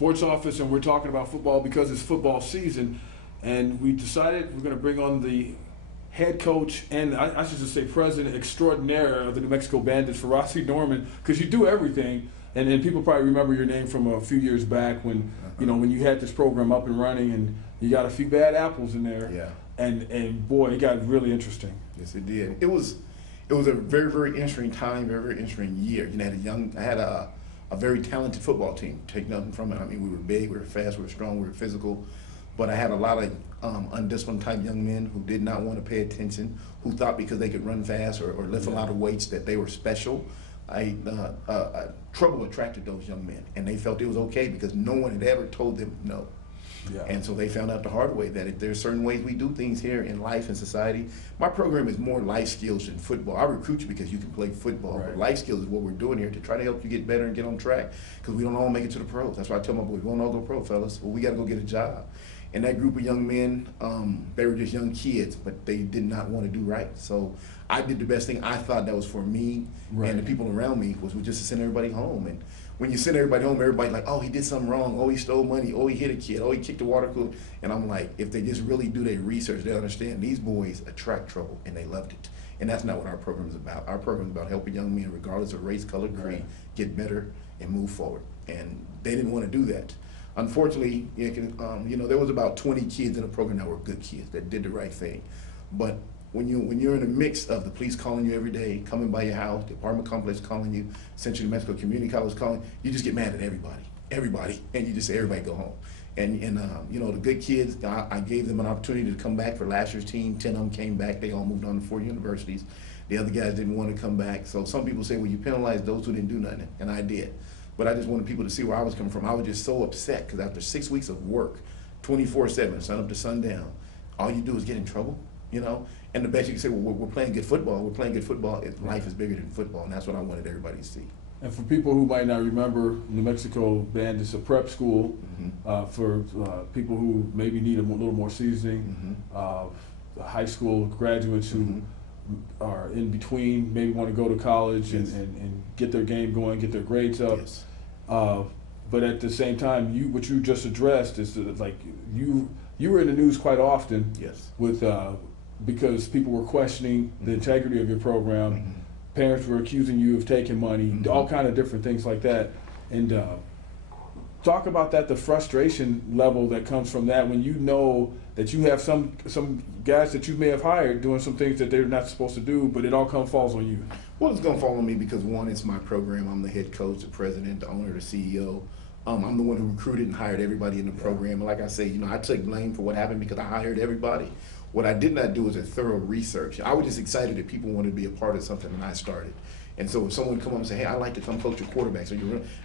sports office, and we're talking about football because it's football season. And we decided we're going to bring on the head coach and I should just say president extraordinaire of the New Mexico Bandits, Farassi Norman, because you do everything. And people probably remember your name from a few years back when when you had this program up and running, and you got a few bad apples in there. Yeah. And boy, it got really interesting. Yes, it did. It was a very, very interesting time, very, very interesting year. I had a very talented football team. Take nothing from it. I mean, we were big, we were fast, we were strong, we were physical. But I had a lot of undisciplined type young men who did not want to pay attention, who thought because they could run fast or lift a lot of weights that they were special. Trouble attracted those young men, and they felt it was okay because no one had ever told them no. Yeah. And so they found out the hard way that if there's certain ways we do things here in life and society. My program is more life skills than football. I recruit you because you can play football, right. But life skills is what we're doing here to try to help you get better and get on track, because we don't all make it to the pros. That's why I tell my boys, we won't all go pro, fellas. Well, we got to go get a job. And that group of young men, they were just young kids, but they did not want to do right. So I did the best thing I thought that was for me and the people around me was just to send everybody home. And when you send everybody home, everybody's like, oh, he did something wrong. Oh, he stole money. Oh, he hit a kid. Oh, he kicked a water cooler. And I'm like, if they just really do their research, they understand these boys attract trouble, and they loved it. And that's not what our program is about. Our program is about helping young men, regardless of race, color, creed, get better and move forward. And they didn't want to do that. Unfortunately, there was about 20 kids in the program that were good kids that did the right thing. But when you're in a mix of the police calling you every day, coming by your house, the apartment complex calling you, Central New Mexico Community College calling, you just get mad at everybody, and you just say everybody go home. And the good kids, I gave them an opportunity to come back for last year's team. 10 of them came back. They all moved on to 4 universities. The other guys didn't want to come back. So some people say, well, you penalized those who didn't do nothing, and I did. But I just wanted people to see where I was coming from. I was just so upset because after 6 weeks of work, 24/7, sun up to sundown, all you do is get in trouble, And the best you can say, well, we're playing good football. We're playing good football. Life is bigger than football, and that's what I wanted everybody to see. And for people who might not remember, New Mexico Bandits, a prep school for people who maybe need a little more seasoning, high school graduates who are in between, maybe want to go to college and get their game going, get their grades up. Yes. But at the same time, what you just addressed is that, like, you were in the news quite often with because people were questioning the integrity of your program. Parents were accusing you of taking money, all kind of different things like that. And talk about that, the frustration level that comes from that when you know that you have some guys that you may have hired doing some things that they're not supposed to do, but it all falls on you. Well, it's going to fall on me because, one, it's my program. I'm the head coach, the president, the owner, the CEO. I'm the one who recruited and hired everybody in the program. And like I say, I take blame for what happened because I hired everybody. What I did not do is a thorough research. I was just excited that people wanted to be a part of something, and I started. And so if someone would come up and say, hey, I'd like to come coach your quarterback,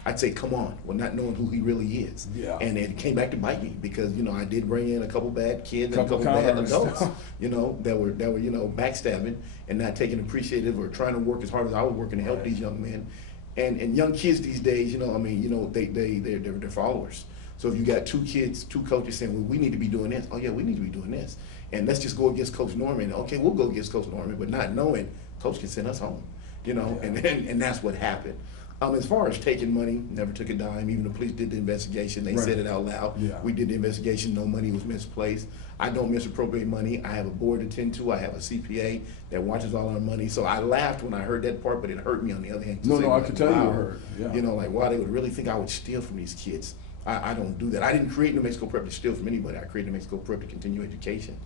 I'd say, come on, well, not knowing who he really is. Yeah. And it came back to bite me because, I did bring in a couple bad kids and a couple bad adults, that were backstabbing and not taking appreciative or trying to work as hard as I was working to help these young men. And young kids these days, they're followers. So if you got 2 kids, 2 coaches saying, well, we need to be doing this. Oh, yeah, we need to be doing this. And let's just go against Coach Norman. Okay, we'll go against Coach Norman, but not knowing Coach can send us home, and that's what happened. As far as taking money, never took a dime. Even the police did the investigation. They said it out loud. Yeah. We did the investigation. No money was misplaced. I don't misappropriate money. I have a board to tend to. I have a CPA that watches all our money. So I laughed when I heard that part, but it hurt me on the other hand. I could tell you it hurt. Yeah. Wow, they would really think I would steal from these kids. I don't do that. I didn't create New Mexico Prep to steal from anybody. I created New Mexico Prep to continue education.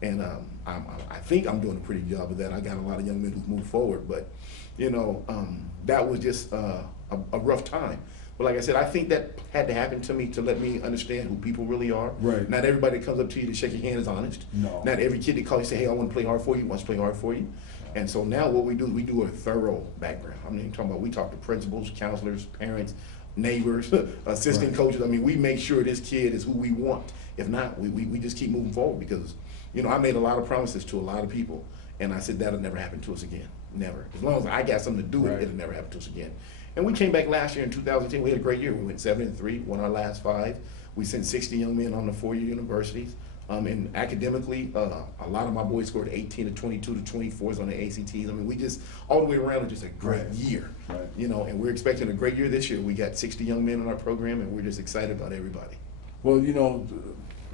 And I think I'm doing a pretty good job of that. I got a lot of young men who've moved forward, but that was just a rough time. But like I said, I think that had to happen to me to let me understand who people really are. Right. Not everybody that comes up to you to shake your hand is honest. No. Not every kid that calls you say, hey, I want to play hard for you, wants to play hard for you. Yeah. And so now what we do is we do a thorough background. We talk to principals, counselors, parents, neighbors, assistant coaches. We make sure this kid is who we want. If not, we just keep moving forward because, I made a lot of promises to a lot of people, and I said that'll never happen to us again. Never. As long as I got something to do with it, it'll never happen to us again. And we came back last year in 2010. We had a great year. We went 7-3, won our last 5. We sent 60 young men on to 4-year universities. And academically, a lot of my boys scored 18 to 22 to 24s on the ACTs. I mean, we just, all the way around, just a great year. Right. You know, and we're expecting a great year this year. We got 60 young men in our program, and we're just excited about everybody. Well, you know,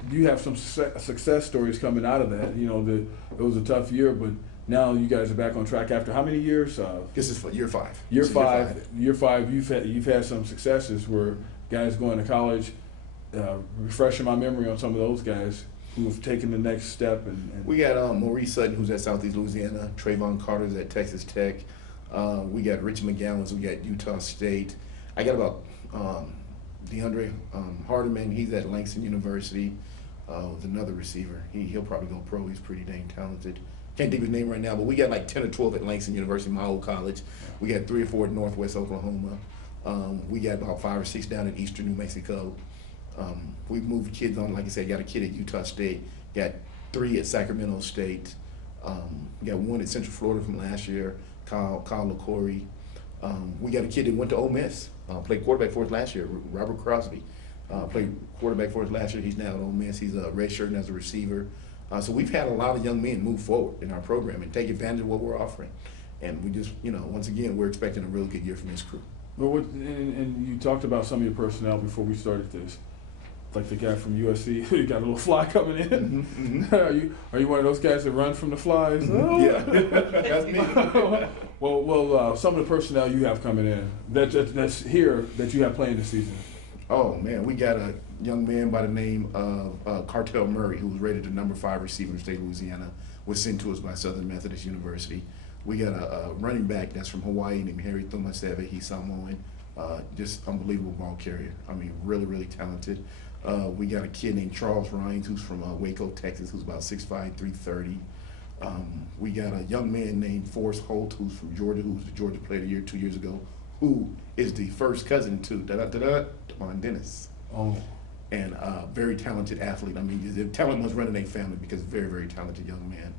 you have some success stories coming out of that. You know, it was a tough year, but now you guys are back on track after how many years? This is for year 5. Year five. You've had some successes where guys going to college. Refreshing my memory on some of those guys who have taken the next step. And we got Maurice Sutton, who's at Southeast Louisiana. Trayvon Carter's at Texas Tech. We got Rich McGowan's. We got Utah State. I got about DeAndre Hardiman. He's at Langston University. With another receiver. He'll probably go pro. He's pretty dang talented. Can't think of his name right now, but we got like 10 or 12 at Langston University, my old college. We got 3 or 4 at Northwest Oklahoma. We got about 5 or 6 down in Eastern New Mexico. We've moved kids on, like I said, got a kid at Utah State, got 3 at Sacramento State, got 1 at Central Florida from last year, Kyle LaCorey. We got a kid that went to Ole Miss, played quarterback for us last year, Robert Crosby. Played quarterback for us last year. He's now at Ole Miss. He's a redshirt as a receiver. So we've had a lot of young men move forward in our program and take advantage of what we're offering. And we just, you know, once again, we're expecting a really good year from this crew. Well, and you talked about some of your personnel before we started this. Like the guy from USC, who got a little fly coming in. Mm-hmm. Are you one of those guys that run from the flies? Mm-hmm. Oh. Yeah, that's me. well, some of the personnel you have coming in that's here that you have playing this season. Oh man, we got a young man by the name of Cartel Murray, who was rated the number 5 receiver in the state of Louisiana, was sent to us by Southern Methodist University. We got a running back that's from Hawaii named Harry Thumaseve. He's Samoan, just unbelievable ball carrier. I mean, really, really talented. We got a kid named Charles Rhines, who's from Waco, Texas, who's about 6'5", 330. We got a young man named Forrest Holt, who's from Georgia, who was the Georgia Player of the Year 2 years ago, who is the first cousin to Devon Dennis. Oh. And very talented athlete. I mean, the talent must run in their family because very, very talented young man.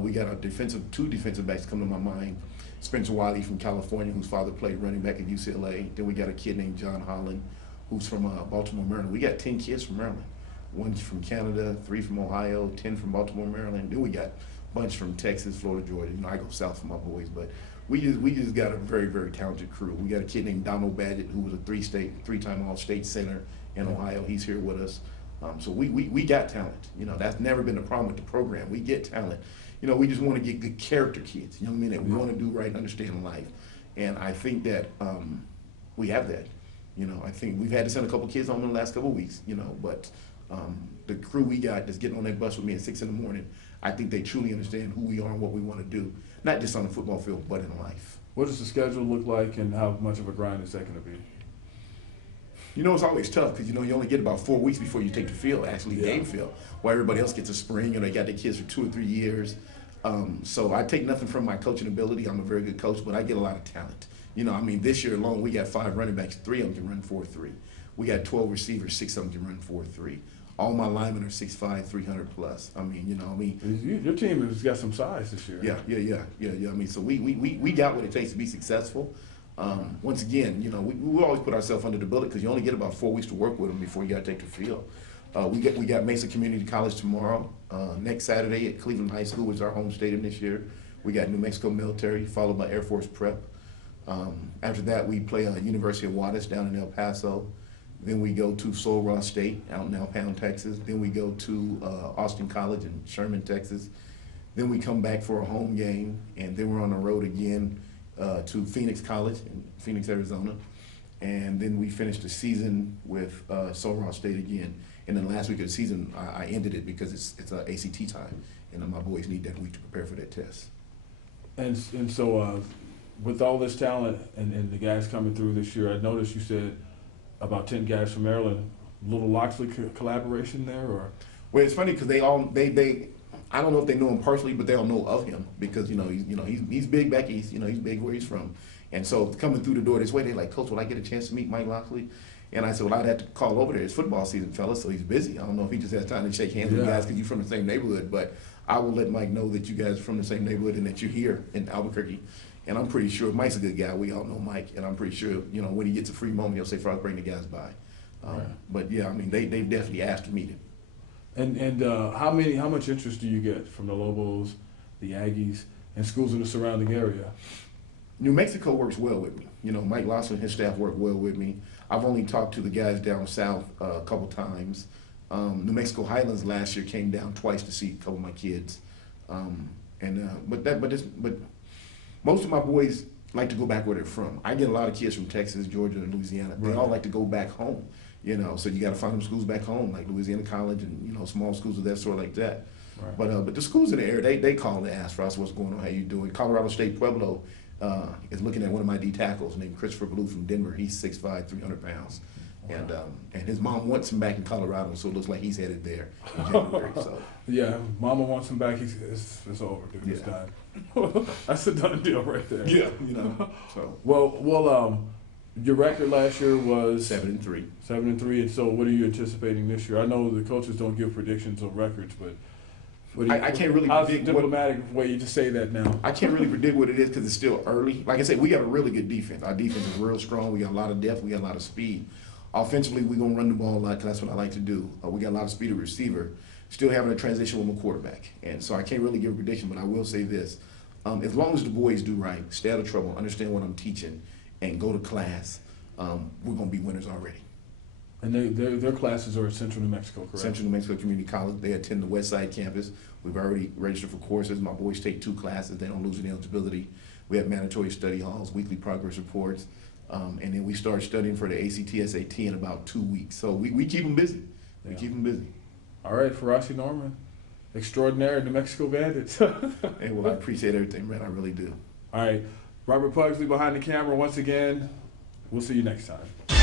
We got two defensive backs come to my mind. Spencer Wiley from California, whose father played running back at UCLA. Then we got a kid named John Holland, who's from Baltimore, Maryland. We got 10 kids from Maryland. 1 from Canada, 3 from Ohio, 10 from Baltimore, Maryland. Then we got a bunch from Texas, Florida, Georgia. You know, I go south for my boys, but we just got a very, very talented crew. We got a kid named Donald Badgett, who was a 3-time All-State center in Ohio. He's here with us. So we got talent. You know, that's never been a problem with the program. We get talent. You know, we just want to get good character kids, young men that we want to do right, understand life. And I think that we have that. You know, I think we've had to send a couple kids home in the last couple of weeks, you know, but the crew we got that's getting on that bus with me at 6 in the morning, I think they truly understand who we are and what we want to do, not just on the football field, but in life. What does the schedule look like, and how much of a grind is that going to be? You know, it's always tough because, you know, you only get about 4 weeks before you take the field, actually game field, while everybody else gets a spring, and they got their kids for 2 or 3 years. So I take nothing from my coaching ability. I'm a very good coach, but I get a lot of talent. You know, I mean, this year alone, we got 5 running backs. 3 of them can run 4.3. We got 12 receivers. 6 of them can run 4.3. All my linemen are 6'5", 300 plus. I mean, you know, your team has got some size this year. Yeah. I mean, so we got what it takes to be successful. Once again, you know, we always put ourselves under the bullet because you only get about 4 weeks to work with them before you got to take the field. We got Mesa Community College tomorrow. Next Saturday at Cleveland High School, which is our home stadium this year. We got New Mexico Military, followed by Air Force Prep. After that, we play University of Juarez down in El Paso. Then we go to Sul Ross State out in El Pound, Texas. Then we go to Austin College in Sherman, Texas. Then we come back for a home game, and then we're on the road again to Phoenix College in Phoenix, Arizona. And then we finished the season with Sul Ross State again. And then last week of the season, I ended it because it's ACT time, and my boys need that week to prepare for that test. And so with all this talent and the guys coming through this year, I noticed you said about 10 guys from Maryland. Little Loxley collaboration there, or? Well, it's funny because they I don't know if they know him personally, but they all know of him because he's big back east. You know, he's big where he's from, and so coming through the door this way, they're like, Coach, will I get a chance to meet Mike Loxley? And I said, well, I'd have to call over there. It's football season, fellas, so he's busy. I don't know if he just has time to shake hands with you guys because you're from the same neighborhood, but I will let Mike know that you guys are from the same neighborhood and that you're here in Albuquerque. And I'm pretty sure Mike's a good guy. We all know Mike, and I'm pretty sure, you know, when he gets a free moment, he'll say, "Frost, bring the guys by." But yeah, I mean, they definitely asked to meet him. And how much interest do you get from the Lobos, the Aggies, and schools in the surrounding area? New Mexico works well with me. You know, Mike Lawson and his staff work well with me. I've only talked to the guys down south a couple times. New Mexico Highlands last year came down twice to see a couple of my kids. But most of my boys like to go back where they're from. I get a lot of kids from Texas, Georgia, and Louisiana. They all like to go back home. You know, so you got to find them schools back home, like Louisiana College and, you know, small schools of that sort like that. Right. But the schools in the area, they call and ask for us, what's going on, how you doing. Colorado State Pueblo is looking at one of my D tackles named Christopher Blue from Denver. He's 6'5", 300 pounds. Wow. And his mom wants him back in Colorado, so it looks like he's headed there in January. So. Yeah, Mama wants him back. It's over, dude. Yeah. It's done. That's a done deal right there. Yeah, you know. So. Well, your record last year was 7-3. 7-3, and so what are you anticipating this year? I know the coaches don't give predictions on records, but I can't really predict. Diplomatic way you just say that now. I can't really predict what it is because it's still early. Like I said, we got a really good defense. Our defense is real strong. We got a lot of depth. We got a lot of speed. Offensively, we're gonna run the ball a lot because that's what I like to do. We got a lot of speed at receiver. Still having a transition with my quarterback, and so I can't really give a prediction. But I will say this: as long as the boys do right, stay out of trouble, understand what I'm teaching, and go to class, we're gonna be winners already. And their classes are at Central New Mexico, correct? Central New Mexico Community College. They attend the West Side campus. We've already registered for courses. My boys take 2 classes. They don't lose any eligibility. We have mandatory study halls, weekly progress reports, and then we start studying for the ACT, SAT in about 2 weeks. So we keep them busy. We keep them busy. All right, Farassi Norman, extraordinaire New Mexico Bandits. Hey, well, I appreciate everything, man. I really do. All right, Robert Pugsley behind the camera once again. We'll see you next time.